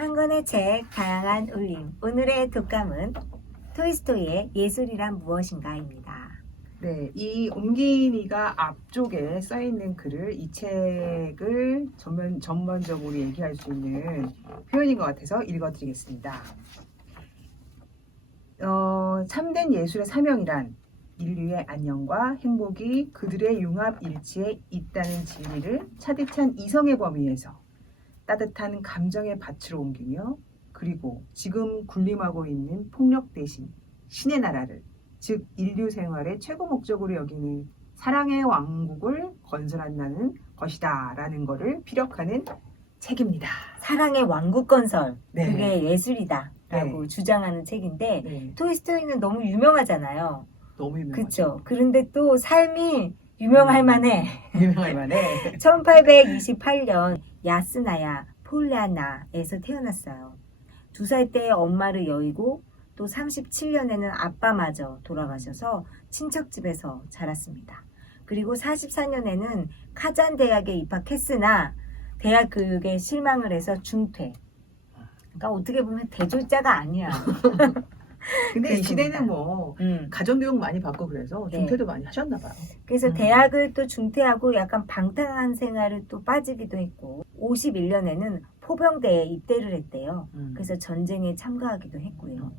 한 권의 책, 다양한 울림. 오늘의 독감은 토이스토이의 예술이란 무엇인가입니다. 네, 이 옹기니가 앞쪽에 써있는 글을 이 책을 전반적으로 얘기할 수 있는 표현인 것 같아서 읽어드리겠습니다. 참된 예술의 사명이란 인류의 안녕과 행복이 그들의 융합 일치에 있다는 진리를 차디찬 이성의 범위에서 따뜻한 감정의 밭으로 옮기며 그리고 지금 군림하고 있는 폭력 대신 신의 나라를 즉 인류 생활의 최고 목적으로 여기는 사랑의 왕국을 건설한다는 것이다 라는 것을 피력하는 책입니다. 사랑의 왕국 건설, 네. 그게 예술이다 라고 네. 주장하는 책인데 네, 토이스토이는 너무 유명하잖아요. 너무 유명하죠. 그렇죠. 그런데 또 삶이 유명할 만해. 유명할 만해. 1828년 야스나야 폴리아나에서 태어났어요. 2살 때 엄마를 여의고 또 37년에는 아빠마저 돌아가셔서 친척집에서 자랐습니다. 그리고 44년에는 카잔 대학에 입학했으나 대학 교육에 실망을 해서 중퇴. 그러니까 어떻게 보면 대졸자가 아니야. 근데 이 그렇습니다. 시대는 뭐 가정교육 많이 받고 그래서 네. 중퇴도 많이 하셨나 봐요. 그래서 대학을 또 중퇴하고 약간 방탕한 생활을 또 빠지기도 했고 51년에는 포병대에 입대를 했대요. 그래서 전쟁에 참가하기도 했고요.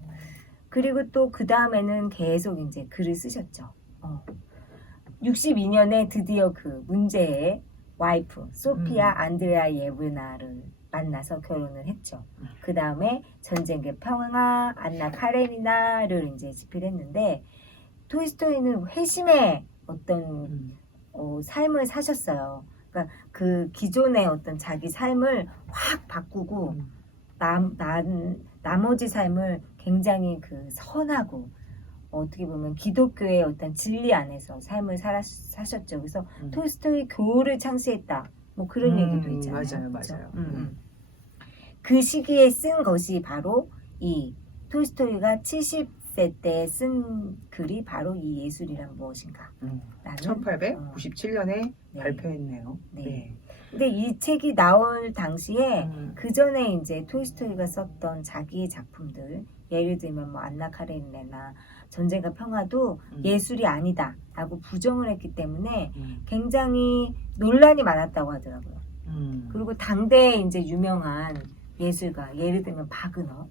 그리고 또 그 다음에는 계속 이제 글을 쓰셨죠. 62년에 드디어 그 문제의 와이프 소피아 안드레아 예브나를 만나서 결혼을 했죠. 그 다음에 전쟁의 평화 안나 카레니나를 이제 집필했는데 토이스토이는 회심의 어떤 삶을 사셨어요. 그러니까 그 기존의 어떤 자기 삶을 확 바꾸고 나머지 삶을 굉장히 그 선하고 어떻게 보면 기독교의 어떤 진리 안에서 삶을 사셨죠. 그래서 토이스토이 교회를 창시했다. 뭐 그런 얘기도 있잖아요. 맞아요. 그 시기에 쓴 것이 바로 이 토이스토이가 70세 때 쓴 글이 바로 이 예술이란 무엇인가. 1897년에 네. 발표했네요. 네. 근데 이 책이 나올 당시에 그 전에 이제 토이스토이가 썼던 자기의 작품들, 예를 들면 뭐 안나 카레니나 전쟁과 평화도 예술이 아니다라고 부정을 했기 때문에 굉장히 논란이 많았다고 하더라고요. 그리고 당대에 이제 유명한 예술가, 예를 들면 바그너,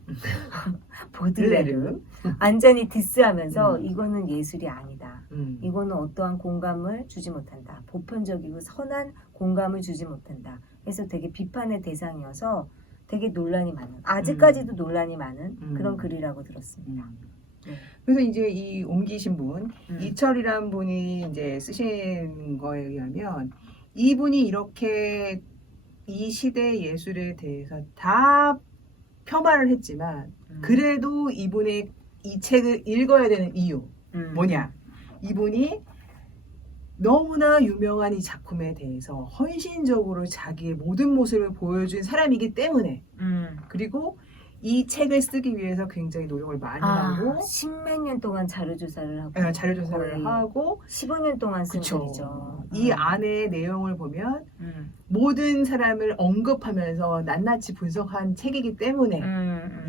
보들레르 완전히 디스하면서 이거는 예술이 아니다. 이거는 어떠한 공감을 주지 못한다. 보편적이고 선한 공감을 주지 못한다. 그래서 되게 비판의 대상이어서 되게 논란이 많은, 아직까지도 논란이 많은 그런 글이라고 들었습니다. 네. 그래서 이제 이 옮기신 분 이철이라는 분이 이제 쓰신 거에 의하면 이분이 이렇게 이 시대 예술에 대해서 다 폄하를 했지만 그래도 이분의 이 책을 읽어야 되는 이유 뭐냐? 이분이 너무나 유명한 이 작품에 대해서 헌신적으로 자기의 모든 모습을 보여준 사람이기 때문에 그리고 이 책을 쓰기 위해서 굉장히 노력을 많이 하고 십몇 년 동안 자료조사를 하고 자료조사를 하고 15년 동안 쓴 그쵸. 글이죠. 이 안의 내용을 보면 모든 사람을 언급하면서 낱낱이 분석한 책이기 때문에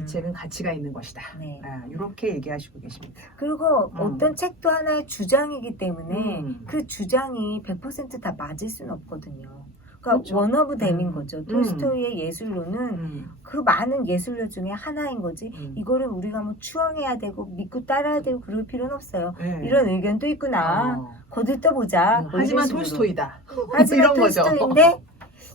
이 책은 가치가 있는 것이다. 네. 이렇게 얘기하시고 계십니다. 그리고 어떤 책도 하나의 주장이기 때문에 음. 그 주장이 100% 다 맞을 수는 없거든요. 그러니까 그렇죠. 원 오브 댐인 거죠. 토스토이의 예술로는 그 많은 예술로 중에 하나인 거지. 이거를 우리가 뭐 추앙해야 되고 믿고 따라야 되고 그럴 필요는 없어요. 네. 이런 의견도 있구나. 거들떠보자. 뭐 하지만 이런 식으로. 톨스토이다. 하지만 이런 거죠.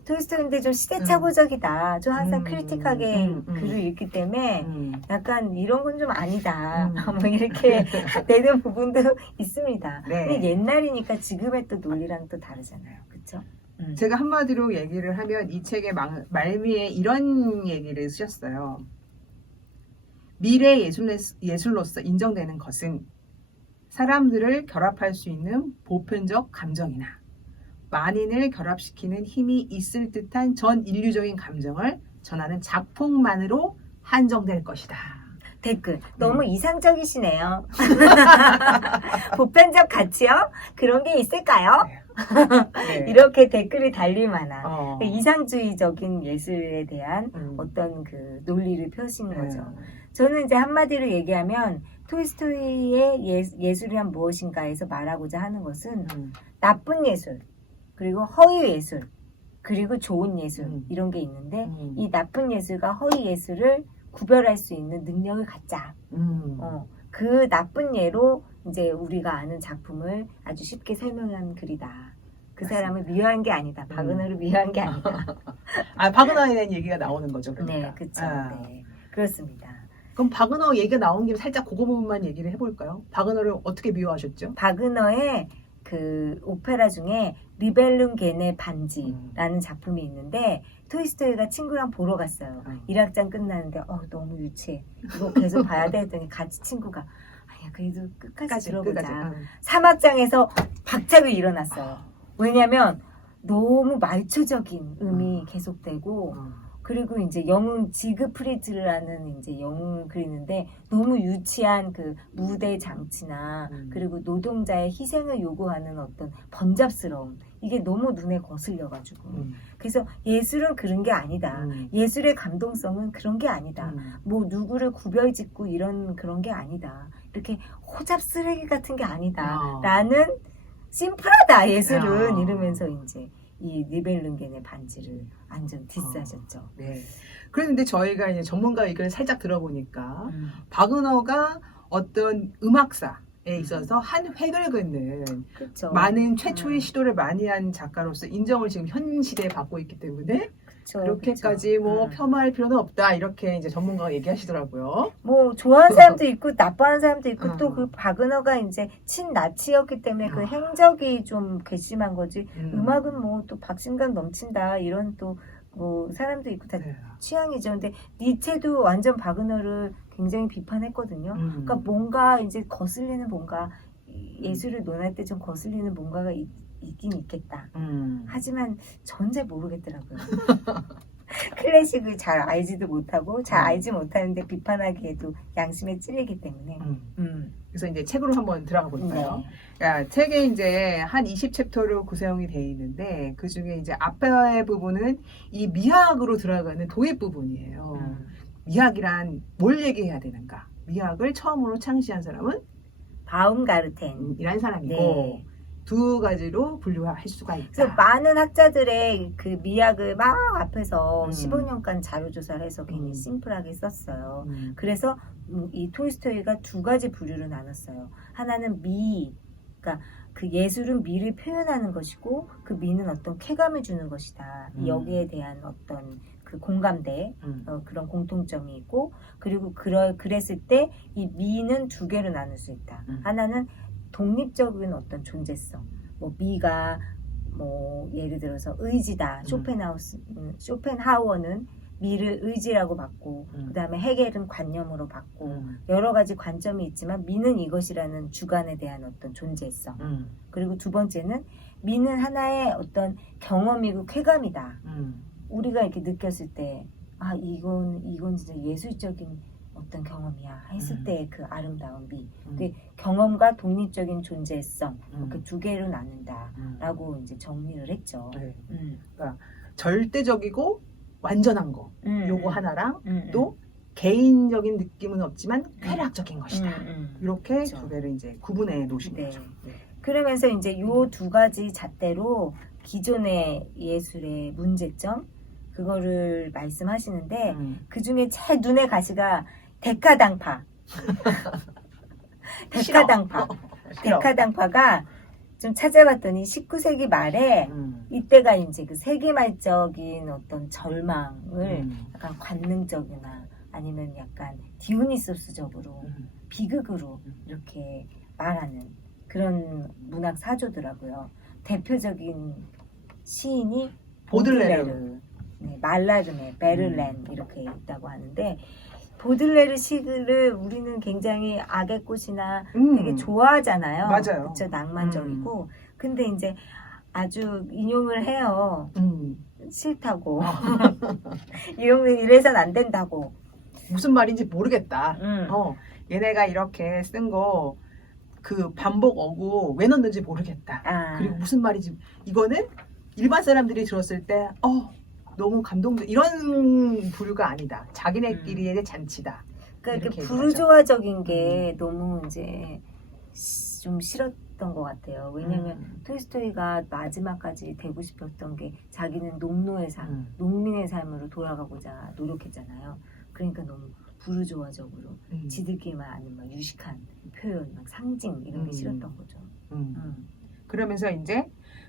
토이스토이인데 좀 시대착오적이다. 좀 항상 크리틱하게 글을 읽기 때문에 약간 이런 건 좀 아니다. 뭐 이렇게 내는 부분도 있습니다. 네. 근데 옛날이니까 지금의 또 논리랑 또 다르잖아요. 그렇죠? 제가 한마디로 얘기를 하면 이 책의 말미에 이런 얘기를 쓰셨어요. 미래 예술로서 인정되는 것은 사람들을 결합할 수 있는 보편적 감정이나 만인을 결합시키는 힘이 있을 듯한 전 인류적인 감정을 전하는 작품만으로 한정될 것이다. 댓글 너무 이상적이시네요. 보편적 가치요? 그런 게 있을까요? 네. 이렇게 댓글이 달릴 만한 어. 이상주의적인 예술에 대한 어떤 그 논리를 펴신 거죠. 저는 이제 한마디로 얘기하면 톨스토이의 예술이란 무엇인가에서 말하고자 하는 것은 나쁜 예술, 그리고 허위 예술, 그리고 좋은 예술 이런 게 있는데 이 나쁜 예술과 허위 예술을 구별할 수 있는 능력을 갖자. 그 나쁜 예로 이제 우리가 아는 작품을 아주 쉽게 설명한 글이다. 그 사람을 미워한 게 아니다. 바그너를 미워한 게 아니다. 아, 바그너에 대한 얘기가 나오는 거죠, 그러니까. 네, 그렇죠. 아. 네, 그렇습니다. 그럼 바그너 얘기가 나온 김에 살짝 그거 부분만 얘기를 해볼까요? 바그너를 어떻게 미워하셨죠? 바그너의 그 오페라 중에 리벨룸 게네 반지라는 작품이 있는데 톨스토이가 친구랑 보러 갔어요. 1악장 끝나는데 너무 유치해. 이거 계속 봐야 돼 했더니 같이 친구가 아니야 그래도 끝까지 들어보자. 3악장에서 박차고 일어났어요. 왜냐면 너무 말초적인 음이 계속되고 그리고 이제 영웅 지그프리드라는 이제 영웅을 그리는데 너무 유치한 그 무대 장치나 그리고 노동자의 희생을 요구하는 어떤 번잡스러움 이게 너무 눈에 거슬려가지고 그래서 예술은 그런 게 아니다. 예술의 감동성은 그런 게 아니다. 뭐 누구를 구별짓고 이런 그런 게 아니다. 이렇게 호잡 쓰레기 같은 게 아니다. 라는 심플하다 예술은 이러면서 이제 이 리벨룬겐의 반지를 완전 디스하셨죠. 네. 그런데 저희가 이제 전문가 의견을 살짝 들어보니까 바그너가 어떤 음악사에 있어서 한 획을 긋는 그쵸. 많은 최초의 시도를 많이 한 작가로서 인정을 지금 현 시대에 받고 있기 때문에 그쵸, 그렇게까지 그쵸. 뭐 폄하할 필요는 없다 이렇게 이제 전문가가 얘기하시더라고요. 뭐 좋아하는 사람도 있고 나빠하는 사람도 있고 또 그 바그너가 이제 친나치였기 때문에 그 행적이 좀 괘씸한 거지. 음악은 뭐 또 박진감 넘친다 이런 또 뭐 사람도 있고 다 취향이죠. 근데 니체도 완전 바그너를 굉장히 비판했거든요. 그러니까 뭔가 이제 거슬리는 뭔가 예술을 논할 때 좀 거슬리는 뭔가가 있긴 있겠다. 하지만 전 잘 모르겠더라고요. 클래식을 잘 알지도 못하고 잘 알지 못하는데 비판하기에도 양심에 찔리기 때문에. 그래서 이제 책으로 한번 들어가 볼까요? 네. 야, 책에 이제 한 20챕터로 구성이 되어 있는데 그 중에 이제 앞에 부분은 이 미학으로 들어가는 도입 부분이에요. 미학이란 뭘 얘기해야 되는가? 미학을 처음으로 창시한 사람은 바움가르텐이라는 사람이고 네. 두 가지로 분류할 수가 있다. 그래서 많은 학자들의 그 미학을 막 앞에서 15년간 자료조사를 해서 굉장히 심플하게 썼어요. 그래서 이 톨스토이가 두 가지 부류로 나눴어요. 하나는 미, 그러니까 그 예술은 미를 표현하는 것이고 그 미는 어떤 쾌감을 주는 것이다. 여기에 대한 어떤 그 공감대 그런 공통점이 있고 그리고 그랬을 때 이 미는 두 개로 나눌 수 있다. 하나는 독립적인 어떤 존재성. 뭐 미가 뭐 예를 들어서 의지다. 쇼펜하우어는 미를 의지라고 봤고 그다음에 헤겔은 관념으로 봤고 여러 가지 관점이 있지만 미는 이것이라는 주관에 대한 어떤 존재성. 그리고 두 번째는 미는 하나의 어떤 경험이고 쾌감이다. 우리가 이렇게 느꼈을 때 이건 진짜 예술적인 어떤 경험이야 했을 때 그 아름다운 미. 그 경험과 독립적인 존재성 그 두 개로 나눈다라고 이제 정리를 했죠. 네. 그러니까 절대적이고 완전한 거 요거 하나랑 또 개인적인 느낌은 없지만 쾌락적인 것이다. 이렇게 그렇죠. 두 개를 이제 구분해 놓으신 네. 거죠. 네. 그러면서 이제 요 두 가지 잣대로 기존의 예술의 문제점 그거를 말씀하시는데 그 중에 제일 눈에 가시가 데카당파. 데카당파. 데카당파가 좀 찾아봤더니 19세기 말에 이때가 이제 그 세계말적인 어떤 절망을 약간 관능적이나 아니면 약간 디오니소스적으로 비극으로 이렇게 말하는 그런 문학 사조더라고요. 대표적인 시인이 보들레르, 네, 말라르메, 베를렌 이렇게 있다고 하는데 보들레르 시를 우리는 굉장히 악의 꽃이나 되게 좋아하잖아요. 맞아요. 그렇죠, 낭만적이고. 근데 이제 아주 인용을 해요. 싫다고. 이래선 안 된다고. 무슨 말인지 모르겠다. 얘네가 이렇게 쓴 거 그 반복 어구 왜 넣는지 모르겠다. 아. 그리고 무슨 말이지? 이거는 일반 사람들이 들었을 때 너무 감동돼 이런 부류가 아니다. 자기네끼리의 잔치다. 그러니까 이렇게 이렇게 얘기하죠. 부르조아적인 게 너무 이제 좀 싫었던 것 같아요. 왜냐면 토이스토이가 마지막까지 되고 싶었던 게 자기는 농노의 삶, 농민의 삶으로 돌아가고자 노력했잖아요. 그러니까 너무 부르조아적으로 지들끼리만 아는 막 유식한 표현, 막 상징 이런 게 싫었던 거죠. 그러면서 이제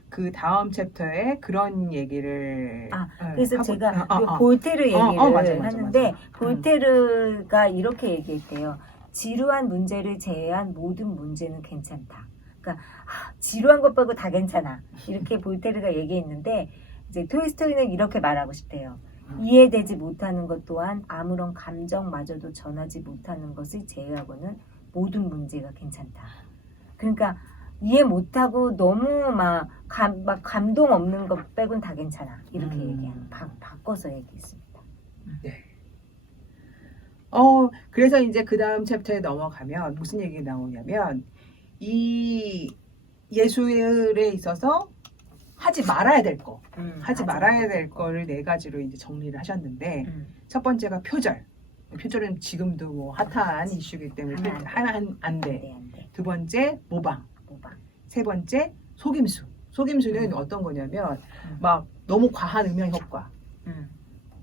그 다음 챕터에 그런 얘기를 그래서 하고- 제가 볼테르 얘기를 맞아. 하는데 볼테르가 이렇게 얘기했대요. 지루한 문제를 제외한 모든 문제는 괜찮다. 그러니까 지루한 것 빼고 다 괜찮아. 이렇게 볼테르가 얘기했는데 이제 토이스토이는 이렇게 말하고 싶대요. 이해되지 못하는 것 또한 아무런 감정마저도 전하지 못하는 것을 제외하고는 모든 문제가 괜찮다. 그러니까 이해 못하고 너무 막 감동 없는 것 빼곤 다 괜찮아. 이렇게 얘기하는 바꿔서 얘기했습니다. 네. 그래서 이제 그 다음 챕터에 넘어가면 무슨 얘기 나오냐면 이 예술에 있어서 하지 말아야 될 거, 하지 말아야 될 거를 네 가지로 이제 정리를 하셨는데 첫 번째가 표절. 표절은 지금도 뭐 핫한 이슈이기 때문에 하면 안 돼. 두 번째 모방. 세 번째 속임수. 속임수는 어떤 거냐면 막 너무 과한 음향 효과.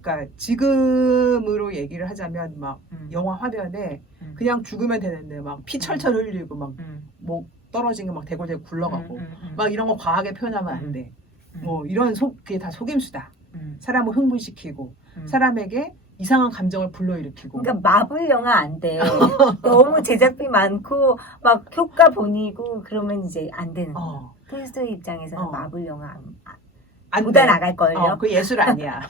그러니까 지금으로 얘기를 하자면 막 영화 화면에 그냥 죽으면 되는데 막 피 철철 흘리고 막 목 떨어진 거 막 대골대골 굴러가고 막 이런 거 과하게 표현하면 안 돼. 뭐 이런 그게 다 속임수다. 사람을 흥분시키고 사람에게 이상한 감정을 불러일으키고. 그러니까 마블 영화 안 돼. 너무 제작비 많고 막 효과 본이고 그러면 이제 안 되는 거야. 토이스토이 입장에서는 마블 영화 안 보다 나갈걸요. 그 예술 아니야.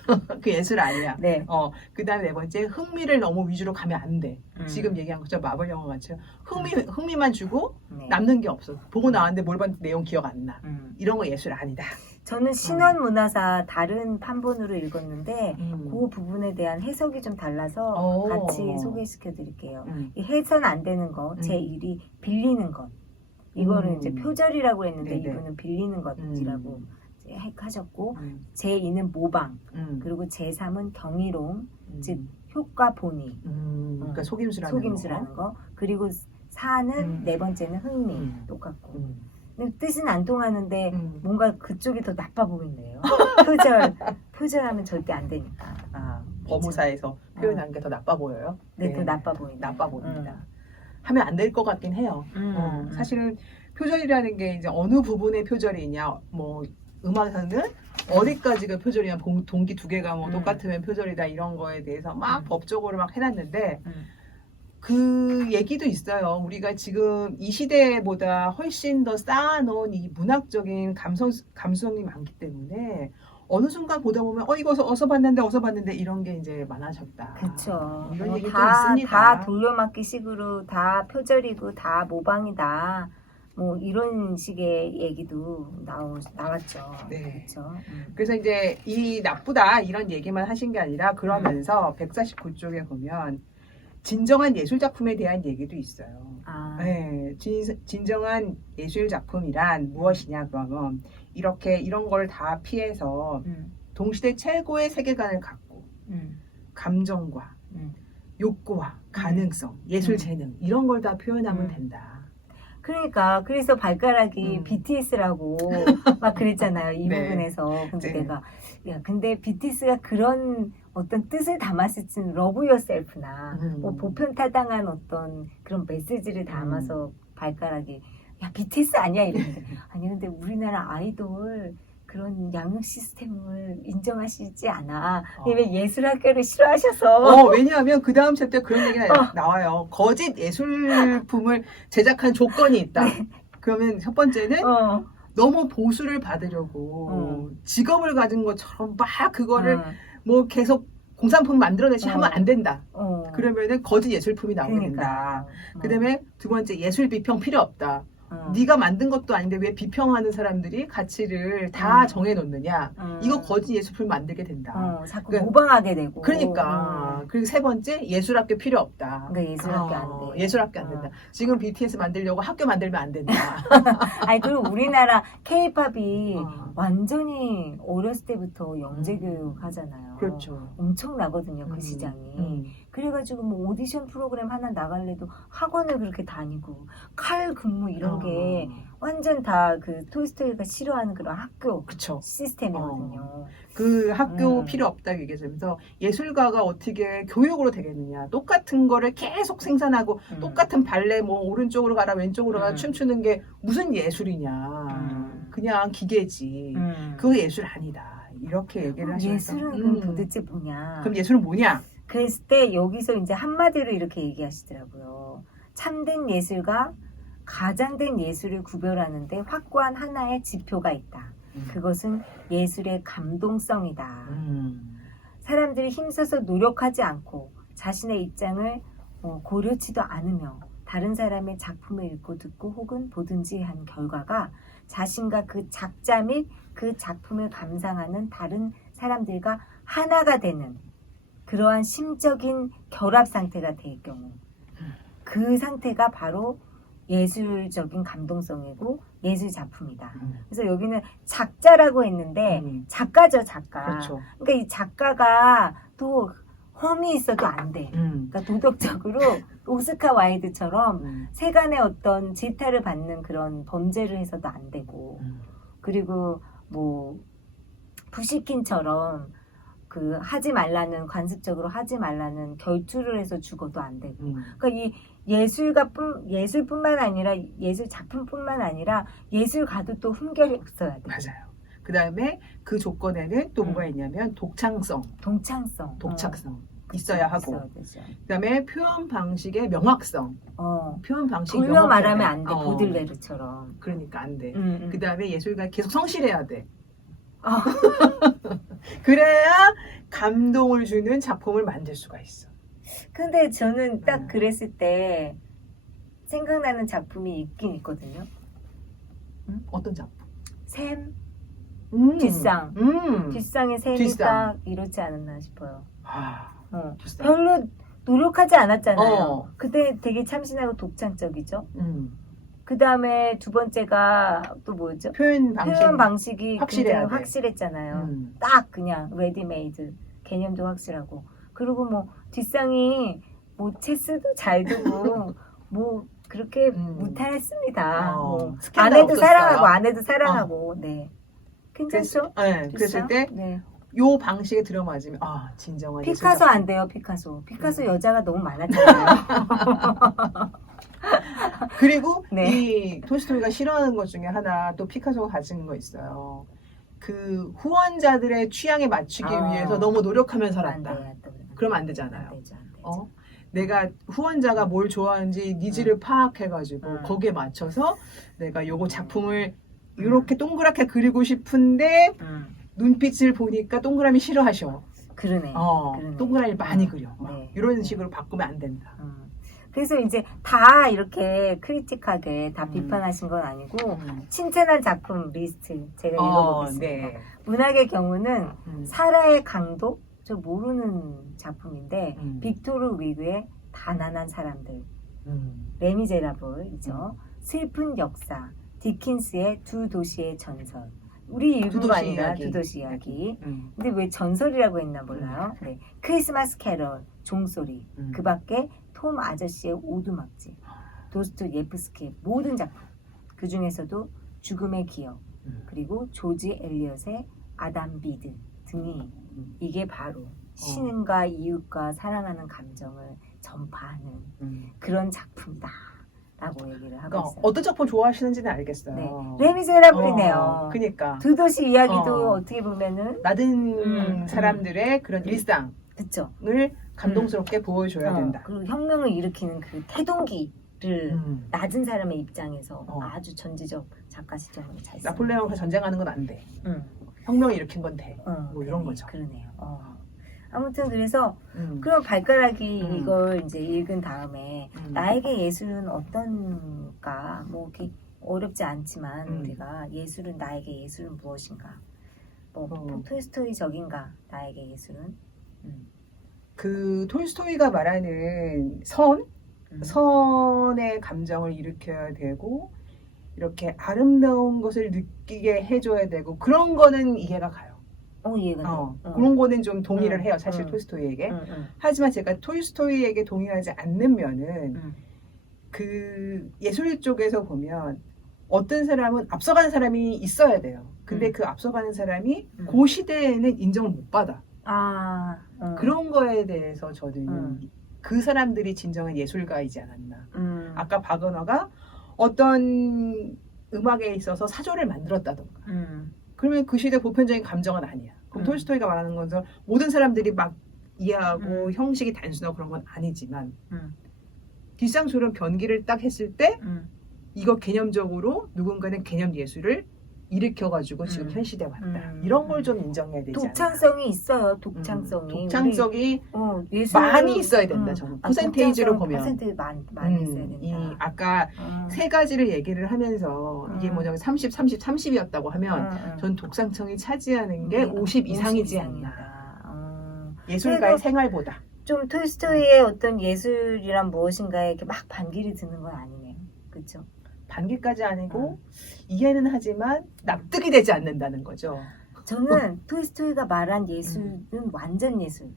그 예술 아니야. 네. 그다음에 네 번째 흥미를 너무 위주로 가면 안 돼. 지금 얘기한 것처럼 마블 영화 같이 흥미만 주고 남는 게 없어. 보고 나왔는데 뭘 봤는데 내용 기억 안 나. 이런 거 예술 아니다. 저는 신원문화사 다른 판본으로 읽었는데 그 부분에 대한 해석이 좀 달라서 같이 소개시켜 드릴게요. 이 해선 안 되는 거, 제1이 빌리는 것. 이거를 이제 표절이라고 했는데 네네. 이거는 빌리는 것이라고 하셨고 제2는 모방, 그리고 제3은 경이로움, 즉 효과 본의, 그러니까 속임수라는 거. 그리고 4는 네 번째는 흥미, 똑같고. 근데 뜻은 안 통하는데 뭔가 그쪽이 더 나빠 보이네요. 표절하면 절대 안 되니까. 법무사에서 표현한 게 더 나빠 보여요? 네, 더 나빠 보인다. 나빠 보인다. 하면 안 될 것 같긴 해요. 사실은 표절이라는 게 이제 어느 부분의 표절이냐, 뭐 음악에서는 어디까지가 표절이냐, 동기 두 개가 뭐 똑같으면 표절이다 이런 거에 대해서 막 법적으로 막 해놨는데. 그 얘기도 있어요. 우리가 지금 이 시대보다 훨씬 더 쌓아놓은 이 문학적인 감성이 많기 때문에 어느 순간 보다 보면 이거 어서 봤는데 이런 게 이제 많아졌다. 그렇죠. 이런 얘기도 있습니다. 다 돌려막기 식으로 다 표절이고 다 모방이다. 뭐 이런 식의 얘기도 나왔죠. 네. 그렇죠. 그래서 이제 이 나쁘다 이런 얘기만 하신 게 아니라 그러면서 149쪽에 보면 진정한 예술 작품에 대한 얘기도 있어요. 네, 진정한 예술 작품이란 무엇이냐 그러면 이런 걸 다 피해서 동시대 최고의 세계관을 갖고 감정과 욕구와 가능성, 예술 재능 이런 걸 다 표현하면 된다. 그러니까 그래서 발가락이 BTS라고 막 그랬잖아요. 이 네. 부분에서. 근데 네. 내가 근데 BTS가 그런 어떤 뜻을 담았을지는 러브 유어셀프나 뭐 보편타당한 어떤 그런 메시지를 담아서 발가락이 BTS 아니야 이랬는데 아니 근데 우리나라 아이돌 그런 양육 시스템을 인정하시지 않아. 왜 예술학교를 싫어하셔서. 왜냐하면 그 다음 챕터에 그런 얘기가 나와요. 거짓 예술품을 제작한 조건이 있다. 그러면 첫 번째는 너무 보수를 받으려고 직업을 가진 것처럼 막 그거를 뭐 계속 공산품 만들어내지 하면 안 된다. 그러면은 거짓 예술품이 나오게 된다. 그다음에 두 번째 예술 비평 필요 없다. 네가 만든 것도 아닌데 왜 비평하는 사람들이 가치를 다 정해놓느냐. 이거 거짓 예술품 만들게 된다. 자꾸 모방하게 되고. 그러니까 그리고 세 번째 예술학교 필요 없다. 그러니까 예술학교 안 돼. 예술학교 안 된다. 지금 BTS 만들려고 학교 만들면 안 된다. 아니 그리고 우리나라 K-팝이 완전히 완전히 어렸을 때부터 영재 교육 하잖아요. 그렇죠. 엄청나거든요, 그 시장이. 그래가지고 뭐 오디션 프로그램 하나 나갈래도 학원을 그렇게 다니고 칼 근무 이런 게 완전 다 그 토이스토리가 싫어하는 그런 학교 그쵸. 시스템이거든요. 그 학교 필요 없다고 얘기하면서 예술가가 어떻게 교육으로 되겠느냐. 똑같은 거를 계속 생산하고 똑같은 발레 뭐 오른쪽으로 가라 왼쪽으로 가라 춤추는 게 무슨 예술이냐. 그냥 기계지. 그거 예술 아니다. 이렇게 얘기를 하시면서 예술은 그럼 도대체 뭐냐. 그럼 예술은 뭐냐? 그랬을 때 여기서 이제 한마디로 이렇게 얘기하시더라고요. 참된 예술과 가장된 예술을 구별하는데 확고한 하나의 지표가 있다. 그것은 예술의 감동성이다. 사람들이 힘써서 노력하지 않고 자신의 입장을 고려치도 않으며 다른 사람의 작품을 읽고 듣고 혹은 보든지 한 결과가 자신과 그 작자 및 그 작품을 감상하는 다른 사람들과 하나가 되는 그러한 심적인 결합 상태가 될 경우 그 상태가 바로 예술적인 감동성이고 예술 작품이다. 그래서 여기는 작자라고 했는데 작가죠, 작가. 그렇죠. 그러니까 이 작가가 또 험이 있어도 안 돼. 그러니까 도덕적으로 오스카 와일드처럼 세간의 어떤 질타를 받는 그런 범죄를 해서도 안 되고 그리고 뭐 부시킨처럼 그 하지 말라는 관습적으로 하지 말라는 결투를 해서 죽어도 안 되고 그러니까 이 예술뿐만 아니라 예술 작품뿐만 아니라 예술가도 또 흠결이 없어야 돼. 맞아요. 그 다음에 그 조건에는 또 뭐가 있냐면 독창성 있어야 하고 그 다음에 표현 방식의 명확성 표현 방식이 돌려 말하면 명확해야 안 돼. 보들레르처럼. 그러니까 안 돼. 그 다음에 예술가 계속 성실해야 돼. 어. 그래야 감동을 주는 작품을 만들 수가 있어. 근데 저는 딱 그랬을 때 생각나는 작품이 있긴 있거든요. 어떤 작품? 샘 뒷상 뒷상의 샘이 뒷상. 딱 이렇지 않았나 싶어요. 뒷상. 별로 노력하지 않았잖아요. 그때 되게 참신하고 독창적이죠. 그 다음에 두 번째가 또 뭐였죠? 표현 방식이 확실해야 굉장히 돼. 확실했잖아요. 딱 그냥 레디메이드 개념도 확실하고 그리고 뭐 뒷상이 뭐 체스도 잘 두고 뭐 그렇게 무탈했습니다. 뭐 아내도 없었어요. 사랑하고 아내도 사랑하고 네 괜찮죠? 네, 그랬을 때 네. 요 방식에 들어맞으면 진정한 피카소 안 돼요. 피카소 여자가 너무 많았잖아요. 그리고 네. 이 톨스토이가 싫어하는 것 중에 하나 또 피카소가 가진 거 있어요. 그 후원자들의 취향에 맞추기 위해서 너무 노력하면 살았다. 그러면 안 되잖아요. 안 되죠. 내가 후원자가 뭘 좋아하는지 니즈를 파악해가지고 거기에 맞춰서 내가 요거 작품을 이렇게 동그랗게 그리고 싶은데 눈빛을 보니까 동그라미 싫어하셔. 그러네. 동그라미 많이 그려. 네. 이런 식으로 바꾸면 안 된다. 그래서 이제 다 이렇게 크리틱하게 다 비판하신 건 아니고 칭찬한 작품 리스트 제가 읽어보겠습니다. 네. 문학의 경우는 사라의 강도 저 모르는 작품인데 빅토르 위그의 가난한 사람들 레미제라블이죠. 슬픈 역사 디킨스의 두 도시의 전설 우리 읽은 거 아니라 두 도시 이야기. 근데 왜 전설이라고 했나 몰라요. 네. 크리스마스 캐럴 종소리 그 밖에 톰 아저씨의 오두막집 도스토예프스키의 모든 작품 그 중에서도 죽음의 기억 그리고 조지 엘리엇의 아담 비드 등이 이게 바로 신과 이웃과 사랑하는 감정을 전파하는 그런 작품이다 라고 얘기를 하고 있어요. 어떤 작품 좋아하시는지는 알겠어요. 네. 레미제라블이네요. 그러니까 두 도시 이야기도 어떻게 보면은 낮은 사람들의 그런 일상을 그쵸. 감동스럽게 보여줘야 된다. 그리고 혁명을 일으키는 그 태동기를 낮은 사람의 입장에서 아주 전지적 작가 시점으로 잘 쓰는. 나폴레옹과 전쟁하는 건 안 돼. 혁명을 일으킨 건 돼. 뭐 이런 거죠. 그러네요. 아무튼 그래서 그럼 발가락이 이걸 이제 읽은 다음에 나에게 예술은 어떤가 뭐 이렇게 어렵지 않지만 우리가 예술은 나에게 예술은 무엇인가 뭐 톨스토이적인가 나에게 예술은 그 톨스토이가 말하는 선의 감정을 일으켜야 되고 이렇게 아름다운 것을 느끼게 해줘야 되고 그런 거는 이해가 가요. 이해가 돼. 그런 거는 좀 동의를 해요. 사실 톨스토이에게. 응. 하지만 제가 톨스토이에게 동의하지 않는 면은 그 예술 쪽에서 보면 어떤 사람은 앞서가는 사람이 있어야 돼요. 근데 그 앞서가는 사람이 그 시대에는 인정을 못 받아. 그런 거에 대해서 저는 그 사람들이 진정한 예술가이지 않았나. 아까 바그너가 어떤 음악에 있어서 사조를 만들었다던가. 그러면 그 시대 보편적인 감정은 아니야. 그럼 톨스토이가 말하는 것은 모든 사람들이 막 이해하고 형식이 단순하고 그런 건 아니지만 뒷상술은 변기를 딱 했을 때 이거 개념적으로 누군가는 개념 예술을 일으켜가지고 지금 현 시대에 왔다. 이런 걸 좀 인정해야 되지 않나. 독창성이 있어요. 독창성이. 독창성이 예술 많이 있어야 된다. 저는 퍼센테이지로 보면. 퍼센테이지 많이 있어야 된다. 이 아까 세 가지를 얘기를 하면서 이게 뭐냐면 30, 30, 30이었다고 하면 전 독창성이 차지하는 게 50 이상이지 않나. 예술가의 생활보다. 좀 톨스토이의 어떤 예술이란 무엇인가에 이렇게 막 반기를 드는 건 아니네요. 그렇죠? 반기까지 아니고 이해는 하지만 납득이 되지 않는다는 거죠. 저는 톨스토이가 말한 예술은 완전 예술,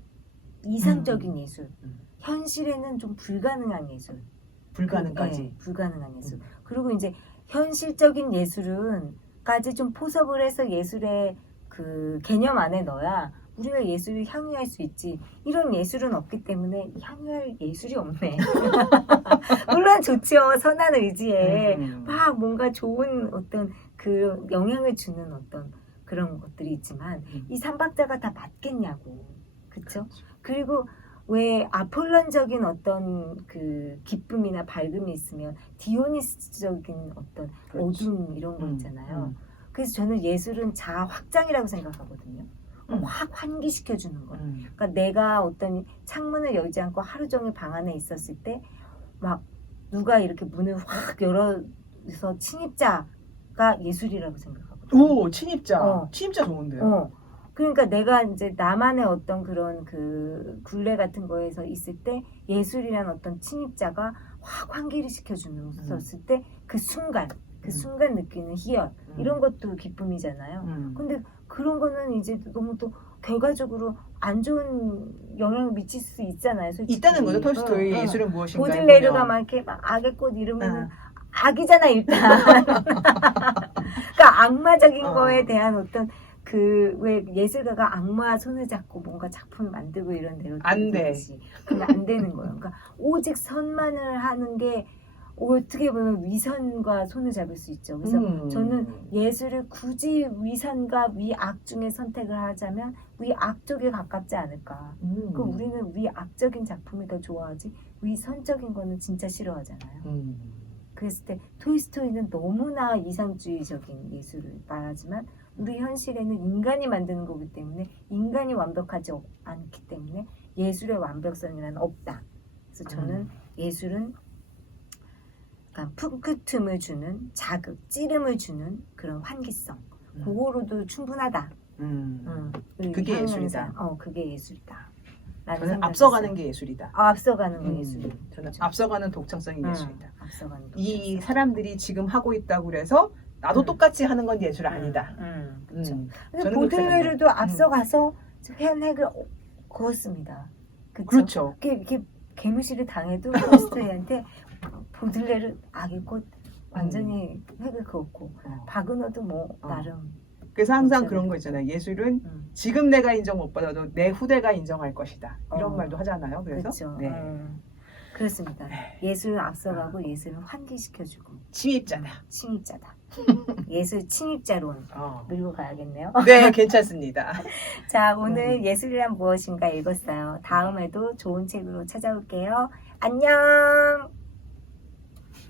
이상적인 예술, 현실에는 좀 불가능한 예술, 불가능까지. 불가능한 예술. 그리고 이제 현실적인 예술은까지 좀 포섭을 해서 예술의 그 개념 안에 넣어야 우리가 예술을 향유할 수 있지. 이런 예술은 없기 때문에 향유할 예술이 없네. 물론 좋죠. 선한 의지에 막 뭔가 좋은 어떤 그 영향을 주는 어떤 그런 것들이 있지만 이 삼박자가 다 맞겠냐고. 그쵸? 그리고 왜 아폴론적인 어떤 그 기쁨이나 밝음이 있으면 디오니스적인 어떤 어둠 이런 거 있잖아요. 그래서 저는 예술은 자아 확장이라고 생각하거든요. 확 환기시켜주는 거예요. 그러니까 내가 어떤 창문을 열지 않고 하루 종일 방 안에 있었을 때 막 누가 이렇게 문을 확 열어서 침입자가 예술이라고 생각하거든요. 오, 침입자. 침입자 좋은데요. 그러니까 내가 이제 나만의 어떤 그런 그 굴레 같은 거에서 있을 때 예술이란 어떤 침입자가 확 환기를 시켜주는 었을 때 그 순간 느끼는 희열 이런 것도 기쁨이잖아요. 근데 그런 거는 이제 너무 또 결과적으로 안 좋은 영향을 미칠 수 있잖아요. 솔직히. 있다는 거죠. 톨스토이 예술은 무엇인가. 보들레르가 막 이렇게 막 악의 꽃 이러면은 악이잖아 일단. 그러니까 악마적인 거에 대한 어떤 그 왜 예술가가 악마 손을 잡고 뭔가 작품을 만들고 이런 대로 안 돼. 그냥 안 되는 거예요. 그러니까 오직 선만을 하는 게 어떻게 보면 위선과 손을 잡을 수 있죠. 그래서 저는 예술을 굳이 위선과 위악 중에 선택을 하자면 위악 쪽에 가깝지 않을까. 그 우리는 위악적인 작품을 더 좋아하지 위선적인 거는 진짜 싫어하잖아요. 그랬을 때 톨스토이는 너무나 이상주의적인 예술을 말하지만 우리 현실에는 인간이 만드는 거기 때문에 인간이 완벽하지 않기 때문에 예술의 완벽성이란 없다. 그래서 저는 예술은 약간 푸크틈을 주는 자극, 찌름을 주는 그런 환기성. 그거로도 충분하다. 그게 예술이다. 그게 예술이다. 저는 앞서가는 게 예술이다. 앞서가는 건 예술이다. 저는 앞서가는 독창성이 예술이다. 앞서가는 이 사람들이 지금 하고 있다고 그래서 나도 똑같이 하는 건 예술 아니다. 그렇죠. 저는 보들레르도 앞서가서 핵을 그었습니다. 그렇죠. 이렇게 개무시를 당해도 톨스토이한테 보들레르 악의 꽃 완전히 핵을 그었고 바그너도 뭐 나름. 그래서 항상 그런 거 있잖아요. 예술은 지금 내가 인정 못 받아도 내 후대가 인정할 것이다. 이런 말도 하잖아요. 그래서 그렇죠. 네. 그렇습니다. 예술은 앞서가고 예술은 환기시켜주고 침입자다. 예술 침입자론 밀고 가야겠네요. 네, 괜찮습니다. 자, 오늘 예술이란 무엇인가 읽었어요. 다음에도 좋은 책으로 찾아올게요. 안녕.